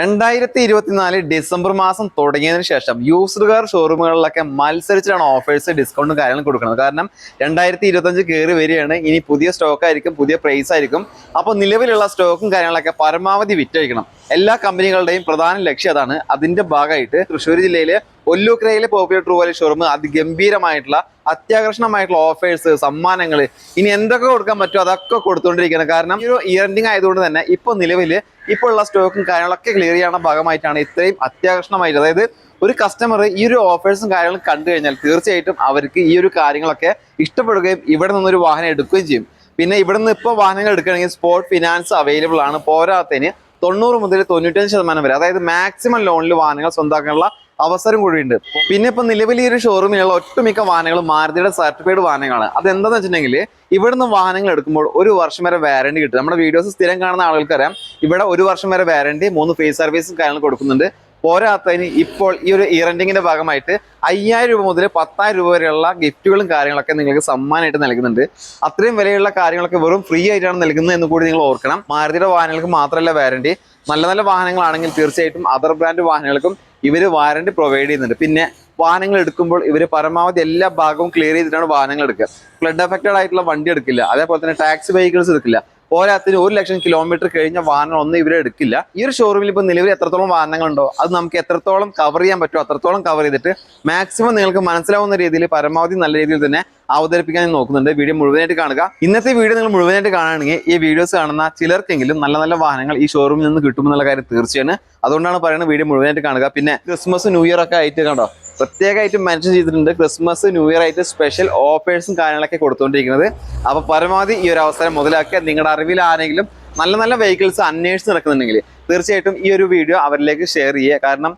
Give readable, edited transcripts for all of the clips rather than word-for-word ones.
2024 December മാസം തുടങ്ങിയതിനു ശേഷം used car ഷോറൂമുകളിലൊക്കെ മത്സരിച്ചിട്ടാണ് offers ഡിസ്കൗണ്ടും കാര്യങ്ങളും കൊടുക്കുന്നത്. കാരണം 2025 കയറി വരികയാണ്. ഇനി പുതിയ സ്റ്റോക്ക് ആയിരിക്കും, പുതിയ പ്രൈസ് ആയിരിക്കും. അപ്പോൾ നിലവിലുള്ള സ്റ്റോക്കും കാര്യങ്ങളൊക്കെ പരമാവധി വിറ്റഴിക്കണം. എല്ലാ കമ്പനികളുടെയും പ്രധാന ലക്ഷ്യം അതാണ്. അതിന്റെ ഭാഗമായിട്ട് തൃശ്ശൂർ ജില്ലയിലെ ഒല്ലൂക്കരയിലെ പോപ്പുലർ ട്രൂ വാല്യൂ ഷോറൂം അതിഗംഭീരമായിട്ടുള്ള അത്യാകർഷണമായിട്ടുള്ള ഓഫേഴ്സ്, സമ്മാനങ്ങൾ, ഇനി എന്തൊക്കെ കൊടുക്കാൻ പറ്റുമോ അതൊക്കെ കൊടുത്തുകൊണ്ടിരിക്കുകയാണ്. കാരണം ഈ ഒരു ഇയർ എൻഡിങ് ആയതുകൊണ്ട് തന്നെ ഇപ്പോൾ നിലവിൽ ഇപ്പോൾ ഉള്ള സ്റ്റോക്കും കാര്യങ്ങളൊക്കെ ക്ലിയർ ചെയ്യുന്ന ഭാഗമായിട്ടാണ് ഇത്രയും അത്യാകർഷണമായിട്ട്. അതായത് ഒരു കസ്റ്റമർ ഈ ഒരു ഓഫേഴ്സും കാര്യങ്ങളും കണ്ടു കഴിഞ്ഞാൽ തീർച്ചയായിട്ടും അവർക്ക് ഈ ഒരു കാര്യങ്ങളൊക്കെ ഇഷ്ടപ്പെടുകയും ഇവിടെ നിന്നൊരു വാഹനം എടുക്കുകയും ചെയ്യും. പിന്നെ ഇവിടെ നിന്ന് ഇപ്പോൾ വാഹനങ്ങൾ എടുക്കുകയാണെങ്കിൽ സ്പോട്ട് ഫിനാൻസ് അവൈലബിൾ ആണ്. പോരാത്തതിന് 90 മുതൽ 95% വരെ, അതായത് മാക്സിമം ലോണിൽ വാഹനങ്ങൾ സ്വന്തമാക്കാനുള്ള അവസരം കൂടിയുണ്ട്. പിന്നെ ഇപ്പൊ നിലവിൽ ഈ ഒരു ഷോറൂമിലുള്ള ഒട്ടുമിക്ക വാഹനങ്ങളും മാരുതിയുടെ സർട്ടിഫൈഡ് വാഹനങ്ങളാണ്. അതെന്താന്ന് വെച്ചിട്ടുണ്ടെങ്കിൽ ഇവിടുന്ന് വാഹനങ്ങൾ എടുക്കുമ്പോൾ 1 വർഷം വരെ വാറണ്ടി കിട്ടും. നമ്മുടെ വീഡിയോസ് സ്ഥിരം കാണുന്ന ആളുകൾക്കറിയാം, ഇവിടെ 1 വർഷം വരെ വാറണ്ടി, 3 ഫ്രീ സർവീസും കാര്യങ്ങൾ കൊടുക്കുന്നുണ്ട്. പോരാത്തതിന് ഇപ്പോൾ ഈ ഒരു ഇയർ എൻഡിങ്ങിന്റെ ഭാഗമായിട്ട് 5000 രൂപ മുതൽ 10,000 രൂപ വരെയുള്ള ഗിഫ്റ്റുകളും കാര്യങ്ങളൊക്കെ നിങ്ങൾക്ക് സമ്മാനമായിട്ട് നൽകുന്നുണ്ട്. അത്രയും വിലയുള്ള കാര്യങ്ങളൊക്കെ വെറും ഫ്രീ ആയിട്ടാണ് നൽകുന്നത് എന്ന് കൂടി നിങ്ങൾ ഓർക്കണം. മാരുതിയുടെ വാഹനങ്ങൾക്ക് മാത്രമല്ല വാറണ്ടി, നല്ല നല്ല വാഹനങ്ങളാണെങ്കിൽ തീർച്ചയായിട്ടും അതർ ബ്രാൻഡ് വാഹനങ്ങൾക്കും ഇവർ വാറണ്ടി പ്രൊവൈഡ് ചെയ്യുന്നുണ്ട്. പിന്നെ വാഹനങ്ങൾ എടുക്കുമ്പോൾ ഇവർ പരമാവധി എല്ലാ ഭാഗവും ക്ലിയർ ചെയ്തിട്ടാണ് വാഹനങ്ങൾ എടുക്കുക. ഫ്ലഡ് അഫക്റ്റഡ് ആയിട്ടുള്ള വണ്ടി എടുക്കില്ല. അതേപോലെ തന്നെ ടാക്സി വെഹിക്കിൾസ് എടുക്കില്ല. പോരാത്തിന് 1 ലക്ഷം കിലോമീറ്റർ കഴിഞ്ഞ വാഹനങ്ങളൊന്നും ഇവരെ എടുക്കില്ല. ഈ ഒരു ഷോറൂമിൽ ഇപ്പോൾ നിലവിൽ എത്രത്തോളം വാഹനങ്ങളുണ്ടോ അത് നമുക്ക് എത്രത്തോളം കവർ ചെയ്യാൻ പറ്റുമോ അത്രത്തോളം കവർ ചെയ്തിട്ട് മാക്സിമം നിങ്ങൾക്ക് മനസ്സിലാവുന്ന രീതിയിൽ പരമാവധി നല്ല രീതിയിൽ തന്നെ അവതരിപ്പിക്കാൻ നോക്കുന്നുണ്ട്. വീഡിയോ മുഴുവനായിട്ട് കാണുക. ഇന്നത്തെ വീഡിയോ നിങ്ങൾ മുഴുവനായിട്ട് കാണുകയാണെങ്കിൽ ഈ വീഡിയോസ് കാണുന്ന ചിലർക്കെങ്കിലും നല്ല നല്ല വാഹനങ്ങൾ ഈ ഷോറൂമിൽ നിന്ന് കിട്ടുമെന്നുള്ള കാര്യം തീർച്ചയാണ്. അതുകൊണ്ടാണ് പറയുന്നത് വീഡിയോ മുഴുവനായിട്ട് കാണുക. പിന്നെ ക്രിസ്മസ്, ന്യൂ ഇയർ ഒക്കെ ആയിട്ട് കണ്ടോ പ്രത്യേകമായിട്ട് മെൻഷൻ ചെയ്തിട്ടുണ്ട്. ക്രിസ്മസ്, ന്യൂ ഇയർ ആയിട്ട് സ്പെഷ്യൽ ഓഫേഴ്സും കാര്യങ്ങളൊക്കെ കൊടുത്തുകൊണ്ടിരിക്കുന്നത്. അപ്പോൾ പരമാവധി ഈ ഒരു അവസരം മുതലാക്കുക. നിങ്ങളുടെ അറിവിൽ ആരെങ്കിലും നല്ല നല്ല വെഹിക്കിൾസ് അന്വേഷിച്ച് നടക്കുന്നുണ്ടെങ്കിൽ തീർച്ചയായിട്ടും ഈ ഒരു വീഡിയോ അവരിലേക്ക് ഷെയർ ചെയ്യുക. കാരണം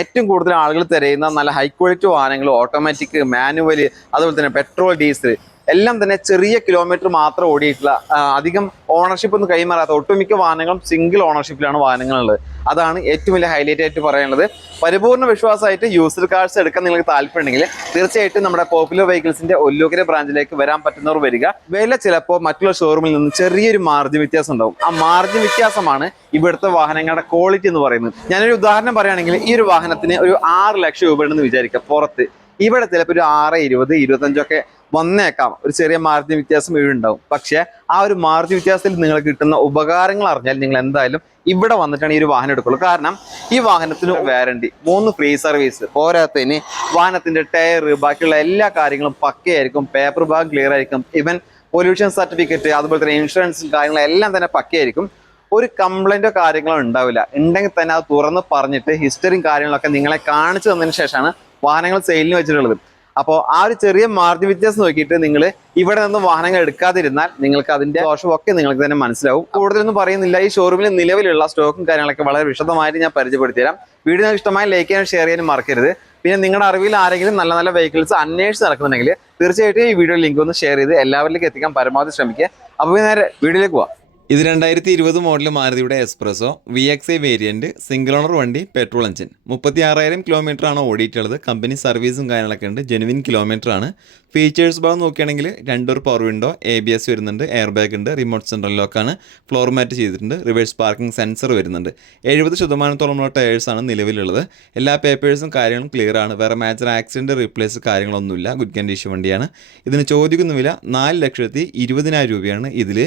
ഏറ്റവും കൂടുതൽ ആളുകൾ തിരയുന്ന നല്ല ഹൈ ക്വാളിറ്റി വാഹനങ്ങൾ, ഓട്ടോമാറ്റിക്, മാനുവൽ, അതുപോലെ തന്നെ പെട്രോൾ, ഡീസൽ എല്ലാം തന്നെ ചെറിയ കിലോമീറ്റർ മാത്രം ഓടിയിട്ടുള്ള, അധികം ഓണർഷിപ്പ് ഒന്നും കൈമാറാത്ത ഒട്ടുമിക്ക വാഹനങ്ങളും സിംഗിൾ ഓണർഷിപ്പിലാണ് വാഹനങ്ങളുള്ളത്. അതാണ് ഏറ്റവും വലിയ ഹൈലൈറ്റ് ആയിട്ട് പറയാനുള്ളത്. പരിപൂർണ്ണ വിശ്വാസമായിട്ട് യൂസ്ഡ് കാർസ് എടുക്കാൻ നിങ്ങൾക്ക് താല്പര്യമുണ്ടെങ്കിൽ തീർച്ചയായിട്ടും നമ്മുടെ പോപ്പുലർ വെഹിക്കിൾസിന്റെ ഒല്ലൂക്കര ബ്രാഞ്ചിലേക്ക് വരാൻ പറ്റുന്നവർ വരിക. വില ചിലപ്പോൾ മറ്റുള്ള ഷോറൂമിൽ നിന്ന് ചെറിയൊരു മാർജിൻ വ്യത്യാസം ഉണ്ടാവും. ആ മാർജിൻ വ്യത്യാസമാണ് ഇവിടുത്തെ വാഹനങ്ങളുടെ ക്വാളിറ്റി എന്ന് പറയുന്നത്. ഞാനൊരു ഉദാഹരണം പറയുകയാണെങ്കിൽ ഈ ഒരു വാഹനത്തിന് ഒരു 6 ലക്ഷം രൂപ ഉണ്ടെന്ന് വിചാരിക്കാം പുറത്ത്. ഇവിടെ ചിലപ്പോൾ ഒരു 6, 20, 25 വന്നേക്കാം. ഒരു ചെറിയ മാർജിൻ വ്യത്യാസം ഉണ്ടാവും. പക്ഷെ ആ ഒരു മാർജിൻ വ്യത്യാസത്തിൽ നിങ്ങൾക്ക് കിട്ടുന്ന ഉപകാരങ്ങൾ അറിഞ്ഞാൽ നിങ്ങൾ എന്തായാലും ഇവിടെ വന്നിട്ടാണ് ഈ ഒരു വാഹനം എടുക്കുള്ളൂ. കാരണം ഈ വാഹനത്തിന് വാറണ്ടി, 3 ഫ്രീ സർവീസ്, പോരാത്തതിന് വാഹനത്തിന്റെ ടയർ, ബാക്കിയുള്ള എല്ലാ കാര്യങ്ങളും പക്കയായിരിക്കും. പേപ്പർ ബാഗ് ക്ലിയർ ആയിരിക്കും. ഈവൻ പൊല്യൂഷൻ സർട്ടിഫിക്കറ്റ്, അതുപോലെ തന്നെ ഇൻഷുറൻസും കാര്യങ്ങളും എല്ലാം തന്നെ പക്കയായിരിക്കും. ഒരു കംപ്ലൈന്റോ കാര്യങ്ങളോ ഉണ്ടാവില്ല. ഉണ്ടെങ്കിൽ തന്നെ അത് തുറന്ന് പറഞ്ഞിട്ട് ഹിസ്റ്ററിയും കാര്യങ്ങളൊക്കെ നിങ്ങളെ കാണിച്ചു തന്നതിന് ശേഷമാണ് വാഹനങ്ങൾ സെയിലിന് വെച്ചിട്ടുള്ളത്. അപ്പോൾ ആ ഒരു ചെറിയ മാർജിൻ വ്യത്യാസം നോക്കിയിട്ട് നിങ്ങൾ ഇവിടെ നിന്ന് വാഹനങ്ങൾ എടുക്കാതിരുന്നാൽ നിങ്ങൾക്ക് അതിന്റെ ദോഷമൊക്കെ നിങ്ങൾക്ക് തന്നെ മനസ്സിലാവും. കൂടുതലൊന്നും പറയുന്നില്ല. ഈ ഷോറൂമിൽ നിലവിലുള്ള സ്റ്റോക്കും കാര്യങ്ങളൊക്കെ വളരെ വിശദമായിട്ട് ഞാൻ പരിചയപ്പെടുത്തി തരാം. വീഡിയോ നിങ്ങൾക്ക് ഇഷ്ടമായി ലൈക്ക് ചെയ്യാനും ഷെയർ ചെയ്യാനും മറക്കരുത്. പിന്നെ നിങ്ങളുടെ അറിവിൽ ആരെങ്കിലും നല്ല നല്ല വെഹിക്കിൾസ് അന്വേഷിച്ച് നടക്കുന്നുണ്ടെങ്കിൽ തീർച്ചയായിട്ടും ഈ വീഡിയോ ലിങ്ക് ഒന്ന് ഷെയർ ചെയ്ത് എല്ലാവരിലേക്ക് എത്തിക്കാൻ പരമാവധി ശ്രമിക്കുക. അപ്പോൾ നേരെ വീഡിയോയിലേക്ക് പോവാം. ഇത് 2020 മോഡൽ മാരുതിയുടെ S-Presso VXI variant single owner വണ്ടി, പെട്രോൾ എഞ്ചിൻ. 36,000 കിലോമീറ്റർ ആണ് ഓടിയിട്ടുള്ളത്. കമ്പനി സർവീസും കാര്യങ്ങളൊക്കെ ഉണ്ട്. ജെനുവിൻ കിലോമീറ്റർ ആണ്. ഫീച്ചേഴ്സ് ഭാഗം നോക്കുകയാണെങ്കിൽ 2 ഡോർ പവർ വിൻഡോ, ABS വരുന്നുണ്ട്, എയർ ബാഗ് ഉണ്ട്, റിമോട്ട് സെൻട്രൽ ലോക്കാണ്, ഫ്ലോർ മാറ്റ് ചെയ്തിട്ടുണ്ട്, റിവേഴ്സ് പാർക്കിംഗ് സെൻസർ വരുന്നുണ്ട്. 70%-ഓളമുള്ള ടയേഴ്സാണ് നിലവിലുള്ളത്. എല്ലാ പേപ്പേഴ്സും കാര്യങ്ങളും ക്ലിയർ ആണ്. വേറെ മേജർ ആക്സിഡന്റ്, റീപ്ലേസ് കാര്യങ്ങളൊന്നുമില്ല. ഗുഡ് കണ്ടീഷൻ വണ്ടിയാണ്. ഇതിന് ചോദിക്കുന്ന വില 4,20,000 രൂപയാണ്. ഇതിൽ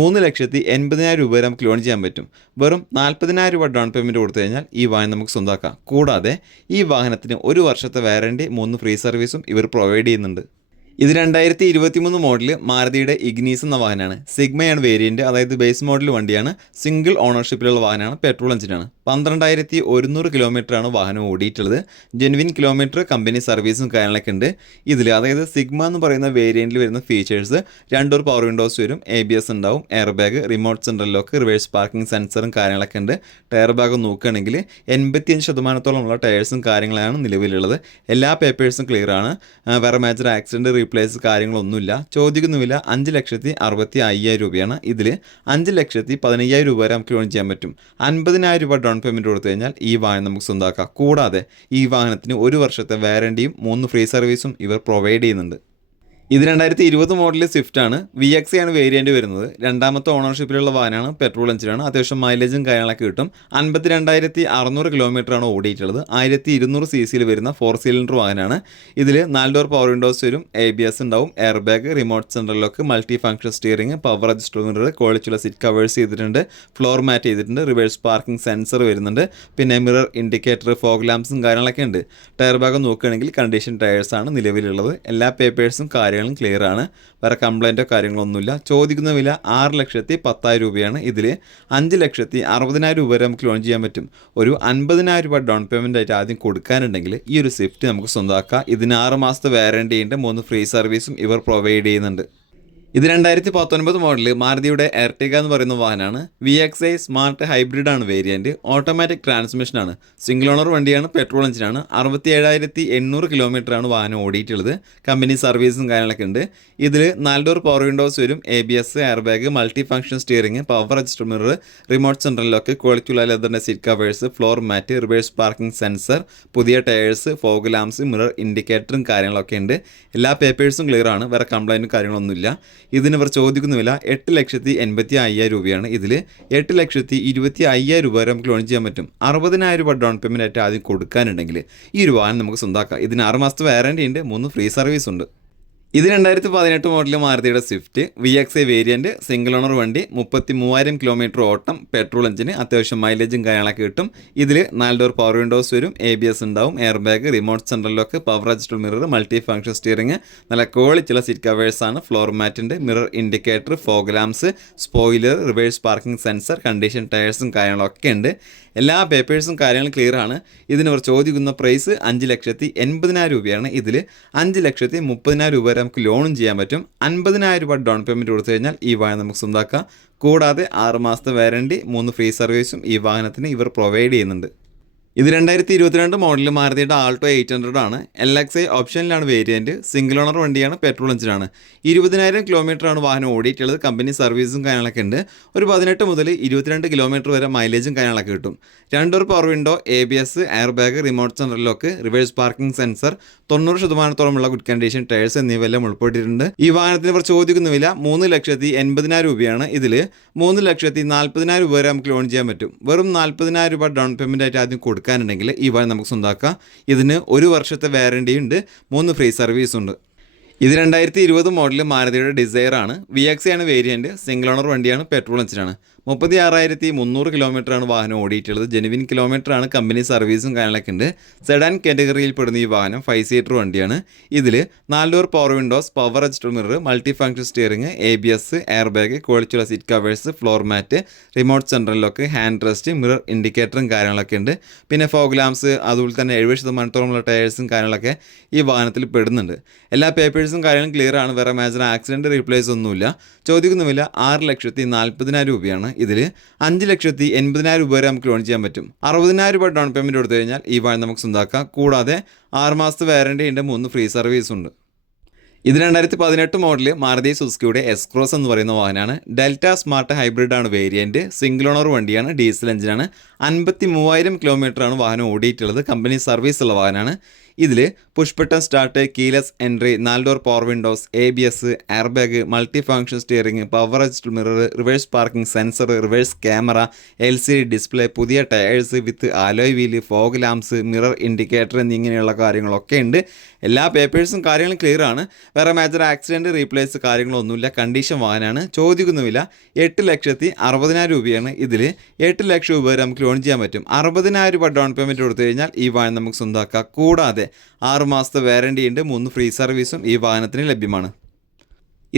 3,80,000 രൂപ വരെ നമുക്ക് ലോൺ ചെയ്യാൻ പറ്റും. വെറും 40,000 രൂപ ഡൗൺ പേയ്മെൻറ്റ് കൊടുത്തു കഴിഞ്ഞാൽ ഈ വാഹനം നമുക്ക് സ്വന്തമാക്കാം. കൂടാതെ ഈ വാഹനത്തിന് 1 വർഷത്തെ വാറണ്ടി, 3 ഫ്രീ സർവീസും ഇവർ പ്രൊവൈഡ് ചെയ്യുന്നുണ്ട്. ഇത് 2023 മോഡൽ മാരുതിയുടെ ഇഗ്നീസ് എന്ന വാഹനമാണ്. സിഗ്മയാണ് വേരിയന്റ്, അതായത് ബേസ് മോഡൽ വണ്ടിയാണ്. സിംഗിൾ ഓണർഷിപ്പിലുള്ള വാഹനമാണ്. പെട്രോൾ എഞ്ചിനാണ്. 12,100 കിലോമീറ്ററാണ് വാഹനം ഓടിയിട്ടുള്ളത്. ജെനുവിൻ കിലോമീറ്റർ, കമ്പനി സർവീസും കാര്യങ്ങളൊക്കെ ഉണ്ട് ഇതിൽ. അതായത് സിഗ്മ എന്ന് പറയുന്ന വേരിയന്റിൽ വരുന്ന ഫീച്ചേഴ്സ് 2 ഡോർ പവർ വിൻഡോസ് വരും, ABS ഉണ്ടാവും, air bag, remote central lock, reverse parking സെൻസറും കാര്യങ്ങളൊക്കെ ഉണ്ട്. ടയർ ഭാഗം നോക്കുകയാണെങ്കിൽ 85%-ഓളമുള്ള ടയേഴ്സും കാര്യങ്ങളാണ് നിലവിലുള്ളത്. എല്ലാ പേപ്പേഴ്സും ക്ലിയർ ആണ്. വേറെ മേജർ ആക്സിഡന്റ്, റീപ്ലേസ് കാര്യങ്ങളൊന്നുമില്ല. ചോദിക്കുന്ന വില 5,65,000 രൂപയാണ്. ഇതിൽ 5,15,000 രൂപ വരെ നമുക്ക് ലോൺ ചെയ്യാൻ പറ്റും. 50,000 രൂപ ഡൗൺ പേയ്മെൻറ്റ് കൊടുത്തു കഴിഞ്ഞാൽ ഈ വാഹനം നമുക്ക് സ്വന്തമാക്കാം. കൂടാതെ ഈ വാഹനത്തിന് 1 വർഷത്തെ വാറണ്ടിയും 3 ഫ്രീ സർവീസും ഇവർ പ്രൊവൈഡ് ചെയ്യുന്നുണ്ട്. ഇത് 2020 മോഡൽ സ്വിഫ്റ്റ് ആണ്. VXC ആണ് വേരിയന്റ് വരുന്നത്. രണ്ടാമത്തെ ഓണർഷിപ്പിലുള്ള വാഹനമാണ്. പെട്രോൾ എഞ്ചിനാണ്. അത്യാവശ്യം മൈലേജും കാര്യങ്ങളൊക്കെ കിട്ടും. 52,600 കിലോമീറ്ററാണ് ഓടിയിട്ടുള്ളത്. 1200 CCയിൽ വരുന്ന 4 സിലിണ്ടർ വാഹനമാണ്. ഇതിൽ 4 ഡോർ പവർ വിൻഡോസ് വരും, ABS ഉണ്ടാവും, air bag, remote central lock, multi function steering, power adjustable mirror, ക്വാളിറ്റിയുള്ള സീറ്റ് കവേഴ്സ് ചെയ്തിട്ടുണ്ട്, ഫ്ലോർ മാറ്റ് ചെയ്തിട്ടുണ്ട്, റിവേഴ്സ് പാർക്കിംഗ് സെൻസർ വരുന്നുണ്ട്, പിന്നെ മിറർ ഇൻഡിക്കേറ്റർ, ഫോഗ് ലാംപ്സും കാര്യങ്ങളൊക്കെ ഉണ്ട്. ടയർ ഭാഗം നോക്കുകയാണെങ്കിൽ കണ്ടീഷൻ ടയേഴ്സാണ് നിലവിലുള്ളത്. എല്ലാ പേപ്പേഴ്സും കാര്യങ്ങളും ക്ലിയർ ആണ്. വേറെ കംപ്ലൈൻറ്റോ കാര്യങ്ങളൊന്നുമില്ല. ചോദിക്കുന്ന വില 6,10,000 രൂപയാണ്. ഇതിൽ 5,60,000 രൂപ വരെ നമുക്ക് ലോൺ ചെയ്യാൻ പറ്റും. ഒരു 50,000 രൂപ ഡൗൺ പേയ്മെൻ്റ് ആയിട്ട് ആദ്യം കൊടുക്കാനുണ്ടെങ്കിൽ ഈ ഒരു സ്വിഫ്റ്റ് നമുക്ക് സ്വന്തമാക്കാം. ഇതിന് 6 മാസത്തെ വാറണ്ടി ഉണ്ട്, 3 ഫ്രീ സർവീസും ഇവർ പ്രൊവൈഡ് ചെയ്യുന്നുണ്ട്. ഇത് 2019 മോഡൽ മാരുതിയുടെ എർട്ടിഗ എന്ന് പറയുന്ന വാഹനമാണ്. VXI സ്മാർട്ട് ഹൈബ്രിഡ് ആണ് വേരിയൻറ്റ്. ഓട്ടോമാറ്റിക് ട്രാൻസ്മിഷനാണ്. സിംഗിൾ ഓണർ വണ്ടിയാണ്. പെട്രോൾ എഞ്ചിനാണ്. 67,800 കിലോമീറ്ററാണ് വാഹനം ഓടിയിട്ടുള്ളത്. കമ്പനി സർവീസും കാര്യങ്ങളൊക്കെ ഉണ്ട്. ഇതിൽ 4 ഡോർ പവർ വിൻഡോസ് വരും, ABS, air bag, multi function steering, power adjustable mirror, remote central lock, ക്വാളിറ്റിയുള്ള ലെതറിൻ്റെ seat covers, floor mat, reverse parking sensor, പുതിയ ടയേഴ്സ്, ഫോഗ് ലാംപ്സ്, മിറർ ഇൻഡിക്കേറ്ററും കാര്യങ്ങളൊക്കെ ഉണ്ട്. എല്ലാ പേപ്പേഴ്സും ക്ലിയർ ആണ്. വേറെ കംപ്ലൈൻറ്റും കാര്യങ്ങളൊന്നുമില്ല. ഇതിന് ഇവർ ചോദിക്കുന്ന വില 8,85,000 രൂപയാണ്. ഇതിൽ 8,25,000 രൂപ വരെ നമുക്ക് ലോൺ ചെയ്യാൻ പറ്റും. 60,000 രൂപ ഡൗൺ പേയ്മെൻ്റ് ആയിട്ട് ആദ്യം കൊടുക്കാനുണ്ടെങ്കിൽ ഈ ഒരു വാഹനം നമുക്ക് സ്വന്തമാക്കാം. ഇതിന് 6 മാസത്തെ വാറണ്ടി ഉണ്ട്, 3 ഫ്രീ സർവീസ് ഉണ്ട്. ഇത് 2018 മോഡൽ മാരുതിയുടെ Swift VXI variant, single owner വണ്ടി, 33,000 കിലോമീറ്റർ ഓട്ടം, പെട്രോൾ എഞ്ചിന്, അത്യാവശ്യം മൈലേജും കാര്യങ്ങളൊക്കെ കിട്ടും. ഇതിൽ 4 ഡോർ പവർ വിൻഡോസ് വരും, ABS ഉണ്ടാവും, air bag, remote central lock, power adjustable mirror, multi function steering, നല്ല ക്വാളിറ്റിയുള്ള സീറ്റ് കവേഴ്സാണ്, ഫ്ലോർ മാറ്റിൻ്റെ, mirror indicator, fog lamps, spoiler, reverse parking sensor, condition ടയേഴ്സും കാര്യങ്ങളൊക്കെ ഉണ്ട്. എല്ലാ പേപ്പേഴ്സും കാര്യങ്ങളും ക്ലിയർ ആണ്. ഇതിന് അവർ ചോദിക്കുന്ന പ്രൈസ് 5,80,000 രൂപയാണ്. ഇതിൽ 5,30,000 രൂപ വരെ നമുക്ക് ലോണും ചെയ്യാൻ പറ്റും. 50,000 രൂപ ഡൗൺ പേയ്മെൻറ്റ് കൊടുത്തു കഴിഞ്ഞാൽ ഈ വാഹനം നമുക്ക് സ്വന്തമാക്കാം. കൂടാതെ 6 മാസത്തെ വാറണ്ടി, 3 ഫ്രീ സർവീസും ഈ വാഹനത്തിന് ഇവർ പ്രൊവൈഡ് ചെയ്യുന്നുണ്ട്. ഇത് 2022 മോഡൽ മാരുതിയുടെ ആൾട്ടോ 800 ആണ്. LXI ഓപ്ഷനിലാണ് വേരിയൻറ്റ്. സിംഗിൾ ഓണർ വണ്ടിയാണ്. പെട്രോൾ എഞ്ചിനാണ്. 20,000 കിലോമീറ്ററാണ് വാഹനം ഓടിയിട്ടുള്ളത്. കമ്പനി സർവീസും കാര്യങ്ങളൊക്കെ ഉണ്ട്. ഒരു 18 മുതൽ 22 കിലോമീറ്റർ വരെ മൈലേജും കാര്യങ്ങളൊക്കെ കിട്ടും. 2 door power window, ABS, air bag, remote central lock, reverse parking sensor, 90% good condition tyres എന്നിവയെല്ലാം ഉൾപ്പെട്ടിട്ടുണ്ട്. ഈ വാഹനത്തിന് ഇവർ ചോദിക്കുന്ന വില 3,80,000 രൂപയാണ്. ഇതിൽ 3,40,000 രൂപ വരെ നമുക്ക് ലോൺ ചെയ്യാൻ പറ്റും. വെറും 40,000 രൂപ ഡൗൺ പേയ്മെൻ്റ് ആയിട്ട് ആദ്യം കൊടുക്കാനുണ്ടെങ്കിൽ ഈ വാഹനം നമുക്ക് സ്വന്തമാക്കാം. ഇതിന് 1 വർഷത്തെ വാറണ്ടി ഉണ്ട്, 3 ഫ്രീ സർവീസ് ഉണ്ട്. ഇത് 2020 മോഡൽ മാരുതിയുടെ ഡിസയർ ആണ്. VXI ആണ് വേരിയൻറ്റ്. സിംഗിൾ ഓണർ വണ്ടിയാണ്. പെട്രോൾ എഞ്ചിനാണ്. 36,300 കിലോമീറ്ററാണ് വാഹനം ഓടിയിട്ടുള്ളത്. ജെനുവിൻ കിലോമീറ്ററാണ്. കമ്പനി സർവീസും കാര്യങ്ങളൊക്കെ ഉണ്ട്. സെഡാൻ കാറ്റഗറിയിൽ പെടുന്ന ഈ വാഹനം 5 സീറ്റർ വണ്ടിയാണ്. ഇതിൽ 4 door power windows, power adjustable mirror, multi function steering, ABS, air bag, ക്വാളിറ്റിയുള്ള seat covers, floor mat, remote central lock, hand rest, mirror ഇൻഡിക്കേറ്ററും കാര്യങ്ങളൊക്കെ ഉണ്ട്. പിന്നെ ഫോഗ് ലാംപ്സ്, അതുപോലെ തന്നെ 70% ടയേഴ്സും കാര്യങ്ങളൊക്കെ ഈ വാഹനത്തിൽ പെടുന്നുണ്ട്. എല്ലാ പേപ്പേഴ്സും കാര്യങ്ങളും ക്ലിയർ ആണ്. വേറെ മേജർ ആക്സിഡൻറ്റ് റീപ്ലേസ് ഒന്നുമില്ല. ചോദിക്കുന്ന വില 6,40,000 രൂപയാണ്. ഇതിൽ 5,80,000 രൂപ വരെ നമുക്ക് ലോൺ ചെയ്യാൻ പറ്റും. 60,000 രൂപ ഡൗൺ പേയ്മെൻറ്റ് കൊടുത്തു കഴിഞ്ഞാൽ ഈ വാഹനം നമുക്ക് സ്വന്തമാക്കാം. കൂടാതെ 6 മാസത്തെ വാറണ്ടി ഉണ്ട്, 3 ഫ്രീ സർവീസ് ഉണ്ട്. ഇത് 2018 മോഡൽ മാരുതി സുസുക്കിയുടെ എസ്ക്രോസ് എന്ന് പറയുന്ന വാഹനമാണ്. ഡെൽറ്റ സ്മാർട്ട് ഹൈബ്രിഡ് ആണ് വേരിയൻറ്റ്. സിംഗിൾ ഓണർ വണ്ടിയാണ്. ഡീസൽ എഞ്ചിനാണ്. 53,000 കിലോമീറ്ററാണ് വാഹനം ഓടിയിട്ടുള്ളത്. കമ്പനി സർവീസ് ഉള്ള വാഹനമാണ്. ഇതിൽ push button start, keyless entry, 4 door power windows, ABS, air bag, multi function steering, power adjustable mirror, reverse parking sensor, reverse camera, LCD display, പുതിയ tyres with alloy wheel, fog lamps, mirror indicator എന്നിങ്ങനെയുള്ള കാര്യങ്ങളൊക്കെ ഉണ്ട്. എല്ലാ പേപ്പേഴ്സും കാര്യങ്ങളും clear ആണ്. വേറെ major accident replace കാര്യങ്ങളൊന്നുമില്ല. കണ്ടീഷൻ വാഹനമാണ്. ചോദിക്കുന്ന വില 8,60,000 രൂപയാണ്. ഇതിൽ 8 ലക്ഷം രൂപ വരെ നമുക്ക് ലോൺ ചെയ്യാൻ പറ്റും. 60,000 രൂപ ഡൗൺ പേയ്മെൻറ്റ് കൊടുത്തു കഴിഞ്ഞാൽ ഈ വാഹനം നമുക്ക് സ്വന്തമാക്കാം. കൂടാതെ 6 മാസത്തെ വാറണ്ടി ഉണ്ട്, 3 ഫ്രീ സർവീസും ഈ വാഹനത്തിന് ലഭ്യമാണ്.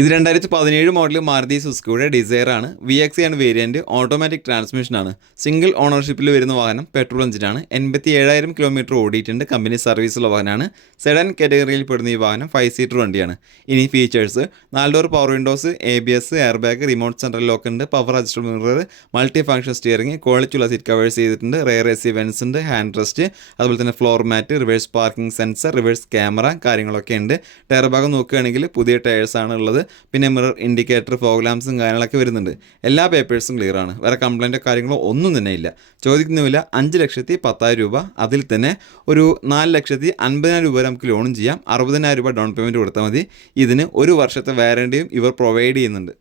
ഇത് 2017 മോഡൽ മാരുതി സുസുക്കിയുടെ ഡിസയർ ആണ്. VXI ആണ് വേരിയൻറ്റ്. ഓട്ടോമാറ്റിക് ട്രാൻസ്മിഷനാണ്. സിംഗിൾ ഓണർഷിപ്പിൽ വരുന്ന വാഹനം. പെട്രോൾ എഞ്ചിനാണ്. 87,000 കിലോമീറ്റർ ഓടിയിട്ടുണ്ട്. കമ്പനി സർവീസുള്ള വാഹനമാണ്. സെഡാൻ കാറ്റഗറിയിൽ പെടുന്ന ഈ വാഹനം 5 സീറ്റർ വണ്ടിയാണ്. ഇനി features: 4 door power windows, ABS, air bag, remote central lock ഉണ്ട്, power adjustable mirror, multi function steering, ക്വാളിറ്റിയുള്ള സീറ്റ് കവേഴ്സ് ചെയ്തിട്ടുണ്ട്, റെയർ AC വെൻസ് ഉണ്ട്, ഹാൻഡ് റെസ്റ്റ്, അതുപോലെ തന്നെ floor mat, reverse parking sensor, reverse camera കാര്യങ്ങളൊക്കെ ഉണ്ട്. ടയർ ഭാഗം നോക്കുകയാണെങ്കിൽ പുതിയ ടയേഴ്സാണ് ഉള്ളത്. പിന്നെ മിറർ ഇൻഡിക്കേറ്റർ, ഫോഗ് ലാംപ്സും കാര്യങ്ങളൊക്കെ വരുന്നുണ്ട്. എല്ലാ പേപ്പേഴ്സും ക്ലിയർ ആണ്. വേറെ കംപ്ലൈൻറ്റോ കാര്യങ്ങളോ ഒന്നും തന്നെ ഇല്ല. ചോദിക്കുന്ന വില 5,10,000 രൂപ. അതിൽ തന്നെ ഒരു 4,50,000 രൂപ വരെ നമുക്ക് ലോണും ചെയ്യാം. 60,000 രൂപ ഡൗൺ പേയ്മെൻറ്റ് കൊടുത്താൽ മതി. ഇതിന് 1 വർഷത്തെ വാറണ്ടിയും ഇവർ പ്രൊവൈഡ് ചെയ്യുന്നുണ്ട്.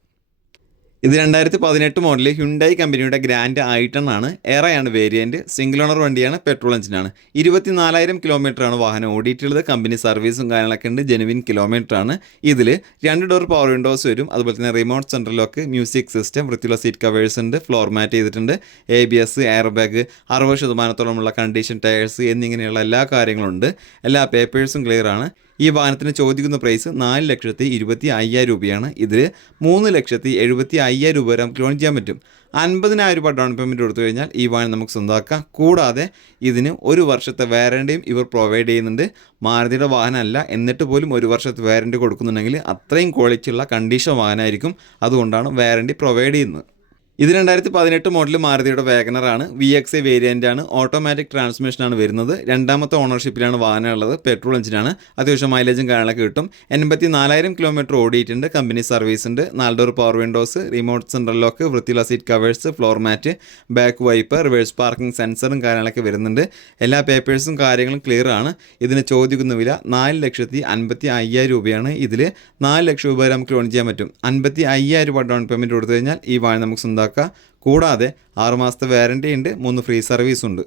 ഇത് 2018 മോഡൽ ഹ്യുണ്ടായി കമ്പനിയുടെ ഗ്രാൻഡ് i10 ആണ്. എറയാണ് വേരിയൻറ്റ്. സിംഗിൾ ഓണർ വണ്ടിയാണ്, പെട്രോൾ എഞ്ചിനാണ്. 24,000 കിലോമീറ്ററാണ് വാഹനം ഓടിയിട്ടുള്ളത്. കമ്പനി സർവീസും കാര്യങ്ങളൊക്കെ ഉണ്ട്, ജെനുവിൻ കിലോമീറ്റർ ആണ്. ഇതിൽ 2 ഡോർ പവർ വിൻഡോസ് വരും. അതുപോലെ തന്നെ remote central lock, music system, വൃത്തിയുള്ള സീറ്റ് കവേഴ്സ് ഉണ്ട്, ഫ്ലോർ മാറ്റ് ചെയ്തിട്ടുണ്ട്, ABS, എയർ ബാഗ്, 60%-ഓളമുള്ള കണ്ടീഷൻ ടയേഴ്സ് എന്നിങ്ങനെയുള്ള എല്ലാ കാര്യങ്ങളും ഉണ്ട്. എല്ലാ പേപ്പേഴ്സും ക്ലിയർ ആണ്. ഈ വാഹനത്തിന് ചോദിക്കുന്ന പ്രൈസ് 4,25,000 രൂപയാണ്. ഇതിൽ 3,75,000 രൂപ വരെ നമുക്ക് ലോൺ ചെയ്യാൻ പറ്റും. 50,000 രൂപ ഡൗൺ പേയ്മെൻറ്റ് കൊടുത്തു കഴിഞ്ഞാൽ ഈ വാഹനം നമുക്ക് സ്വന്തമാക്കാം. കൂടാതെ ഇതിന് 1 വർഷത്തെ വാറണ്ടിയും ഇവർ പ്രൊവൈഡ് ചെയ്യുന്നുണ്ട്. മാരുതിയുടെ വാഹനമല്ല, എന്നിട്ട് പോലും 1 വർഷത്തെ വാറണ്ടി കൊടുക്കുന്നുണ്ടെങ്കിൽ അത്രയും ക്വാളിറ്റിയുള്ള കണ്ടീഷൻ വാഹനമായിരിക്കും. അതുകൊണ്ടാണ് വാറണ്ടി പ്രൊവൈഡ് ചെയ്യുന്നത്. ഇത് 2018 മോഡൽ മാരുതിയുടെ വാഗണറാണ്. VXI വേരിയൻ്റ് ആണ്. ഓട്ടോമാറ്റിക് ട്രാൻസ്മിഷനാണ് വരുന്നത്. 2ാമത്തെ ഓണർഷിപ്പിലാണ് വാഹനം ഉള്ളത്. പെട്രോൾ എഞ്ചിനാണ്. അത്യാവശ്യം മൈലേജും കാര്യങ്ങളൊക്കെ കിട്ടും. 84,000 കിലോമീറ്റർ ഓടിയിട്ടുണ്ട്. കമ്പനി സർവീസ് ഉണ്ട്. 4 door power windows, remote central lock, വൃത്തിയുള്ള seat covers, floor mat, back wiper, reverse parking സെൻസറും കാര്യങ്ങളൊക്കെ വരുന്നുണ്ട്. എല്ലാ പേപ്പേഴ്സും കാര്യങ്ങളും ക്ലിയർ ആണ്. ഇതിന് ചോദിക്കുന്ന വില 4,55,000 രൂപയാണ്. ഇതിൽ 4 ലക്ഷം രൂപ വരെ നമുക്ക് ലോൺ ചെയ്യാൻ പറ്റും. 55,000 രൂപ ഡൗൺ പേയ്മെൻറ്റ് കൊടുത്തു കഴിഞ്ഞാൽ ഈ വാഹനം നമുക്ക് സ്വന്തമാക്കാം. കൂടാതെ 6 മാസത്തെ വാറണ്ടി ഉണ്ട്, 3 ഫ്രീ സർവീസ് ഉണ്ട്.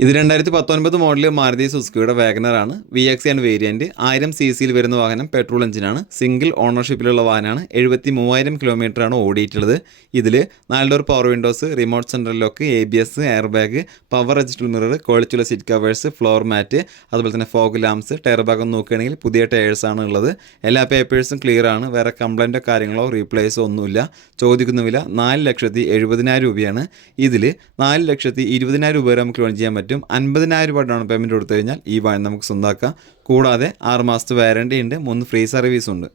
ഇത് 2019 മോഡൽ മാരുതി സുസുക്കിയുടെ വാഗണറാണ്. VXI ആണ് വേരിയൻറ്റ്. 1000 cc വരുന്ന വാഹനം, പെട്രോൾ എഞ്ചിനാണ്. സിംഗിൾ ഓണർഷിപ്പിലുള്ള വാഹനമാണ്. 73,000 കിലോമീറ്ററാണ് ഓടിയിട്ടുള്ളത്. ഇതിൽ 4 door power windows, remote central lock, ABS, air bag, power adjustable mirror, ക്വാളിറ്റിയുള്ള സീറ്റ് കവേഴ്സ്, ഫ്ലോർ മാറ്റ്, അതുപോലെ തന്നെ ഫോഗ് ലാംപ്സ്, ടയർ ഭാഗം നോക്കുകയാണെങ്കിൽ പുതിയ ടയേഴ്സാണ് ഉള്ളത്. എല്ലാ പേപ്പേഴ്സും ക്ലിയർ ആണ്. വേറെ കംപ്ലൈൻറ്റോ കാര്യങ്ങളോ റീപ്ലേസോ ഒന്നുമില്ല. ചോദിക്കുന്ന വില 4,70,000 രൂപയാണ്. ഇതിൽ 4,20,000 രൂപ വരെ നമുക്ക് ലോൺ ചെയ്യാൻ പറ്റും. 50,000 രൂപ ഡൗൺ പേയ്മെൻറ്റ് കൊടുത്തു കഴിഞ്ഞാൽ ഈ വാഹനം നമുക്ക് സ്വന്തമാക്കാം. കൂടാതെ 6 മാസത്തെ വാറണ്ടി ഉണ്ട്, 3 ഫ്രീ സർവീസ് ഉണ്ട്.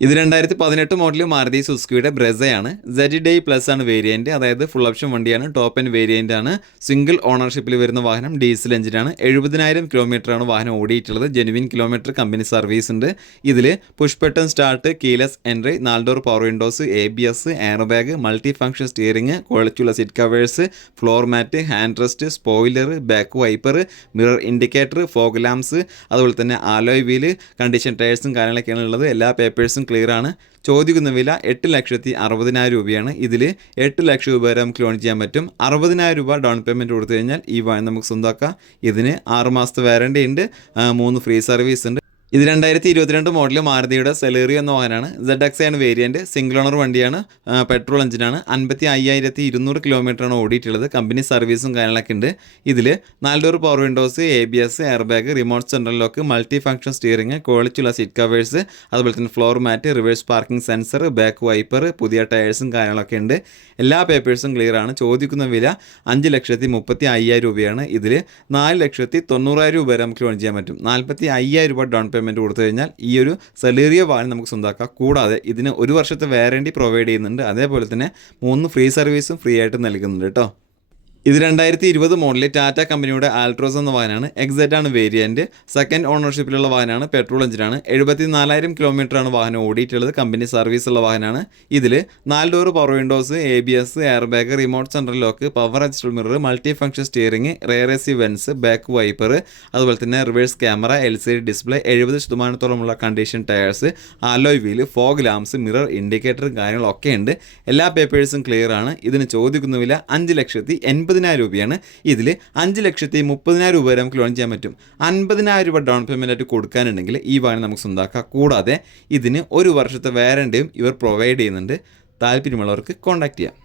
ഇത് 2018 മോഡൽ മാരുതി സുസുക്കിയുടെ ബ്രെസയാണ്. ZDI+ ആണ് വേരിയൻറ്റ്. അതായത് ഫുൾ ഓപ്ഷൻ വണ്ടിയാണ്. ടോപ്പ് എൻഡ് വേരിയൻ്റ് ആണ്. സിംഗിൾ ഓണർഷിപ്പിൽ വരുന്ന വാഹനം, ഡീസൽ എഞ്ചിനാണ്. 70,000 കിലോമീറ്ററാണ് വാഹനം ഓടിയിട്ടുള്ളത്. ജെനുവിൻ കിലോമീറ്റർ, കമ്പനി സർവീസ് ഉണ്ട്. ഇതിൽ push button start, keyless entry, 4 door power windows, ABS, air bag, multi function steering, ക്വാളിറ്റിയുള്ള seat covers, floor mat, hand rest, spoiler, back wiper, mirror indicator, fog lamps, അതുപോലെ തന്നെ ആലോയ് wheel, condition ടയേഴ്സും കാര്യങ്ങളൊക്കെയാണ് ഉള്ളത്. എല്ലാ പേപ്പേഴ്സും clear ആണ്. ചോദിക്കുന്ന വില 8,60,000 രൂപയാണ്. ഇതിൽ 8 ലക്ഷം രൂപ വരെ നമുക്ക് ലോൺ ചെയ്യാൻ പറ്റും. 60,000 രൂപ ഡൗൺ പേയ്മെൻറ്റ് കൊടുത്തു കഴിഞ്ഞാൽ ഈ വാഹനം നമുക്ക് സ്വന്തമാക്കാം. ഇതിന് 6 മാസത്തെ വാറണ്ടി ഉണ്ട്, 3 ഫ്രീ സർവീസ് ഉണ്ട്. ഇത് 2022 മോഡൽ മാരുതിയുടെ സെലേറിയോ എന്ന വാഹനമാണ്. ZXi ആണ് വേരിയൻറ്റ്. സിംഗിൾ ഓണർ വണ്ടിയാണ്, പെട്രോൾ എഞ്ചിനാണ്. 55,200 കിലോമീറ്ററാണ് ഓടിയിട്ടുള്ളത്. കമ്പനി സർവീസും കാര്യങ്ങളൊക്കെ ഉണ്ട്. ഇതിൽ 4 door power windows, ABS, air bag, remote central lock, multi function steering, ക്വാളിറ്റിയുള്ള സീറ്റ് കവേഴ്സ്, അതുപോലെ തന്നെ floor mat, reverse parking sensor, back wiper, പുതിയ ടയേഴ്സും കാര്യങ്ങളൊക്കെ ഉണ്ട്. എല്ലാ പേപ്പേഴ്സും ക്ലിയർ ആണ്. ചോദിക്കുന്ന വില 5,35,000 രൂപയാണ്. ഇതിൽ 4,90,000 രൂപ വരെ നമുക്ക് ലോൺ ചെയ്യാൻ പറ്റും. 45,000 രൂപ ഡൗൺ പേയ്മെൻറ്റ് കൊടുത്തു കഴിഞ്ഞാൽ ഈ ഒരു സെലേറിയോ വാഹനം നമുക്ക് സ്വന്തമാക്കാം. കൂടാതെ ഇതിന് 1 വർഷത്തെ വാറണ്ടി പ്രൊവൈഡ് ചെയ്യുന്നുണ്ട്. അതേപോലെ തന്നെ 3 ഫ്രീ സർവീസും ഫ്രീ ആയിട്ട് നൽകുന്നുണ്ട് കേട്ടോ. ഇത് 2020 മോഡൽ ടാറ്റ കമ്പനിയുടെ ആൾട്രോസ് എന്ന വാഹനമാണ്. XZ ആണ് വേരിയൻറ്റ്. സെക്കൻഡ് ഓണർഷിപ്പിലുള്ള വാഹനമാണ്. പെട്രോൾ എഞ്ചിനാണ്. 74,000 കിലോമീറ്ററാണ് വാഹനം ഓടിയിട്ടുള്ളത്. കമ്പനി സർവീസുള്ള വാഹനമാണ്. ഇതിൽ 4 door power windows, ABS, air bag, remote central lock, power adjustable mirror, multi function steering, rear AC vents, back wiper, അതുപോലെ തന്നെ റിവേഴ്സ് ക്യാമറ, LCD ഡിസ്പ്ലേ, 70%-ഓളമുള്ള condition tyres, alloy wheel, fog lamps, mirror indicator കാര്യങ്ങളൊക്കെ ഉണ്ട്. എല്ലാ പേപ്പേഴ്സും clear ആണ്. ഇതിന് ചോദിക്കുന്ന വില 5,80,000 രൂപയാണ്. ഇതിൽ 5,30,000 രൂപ വരെ നമുക്ക് ലോൺ ചെയ്യാൻ പറ്റും. 50,000 രൂപ ഡൗൺ പേയ്മെൻ്റ് ആയിട്ട് കൊടുക്കാനുണ്ടെങ്കിൽ ഈ വാഹനം നമുക്ക് സ്വന്തമാക്കാം. കൂടാതെ ഇതിന് 1 വർഷത്തെ വാറണ്ടിയും ഇവർ പ്രൊവൈഡ് ചെയ്യുന്നുണ്ട്. താല്പര്യമുള്ളവർക്ക് കോൺടാക്ട് ചെയ്യാം.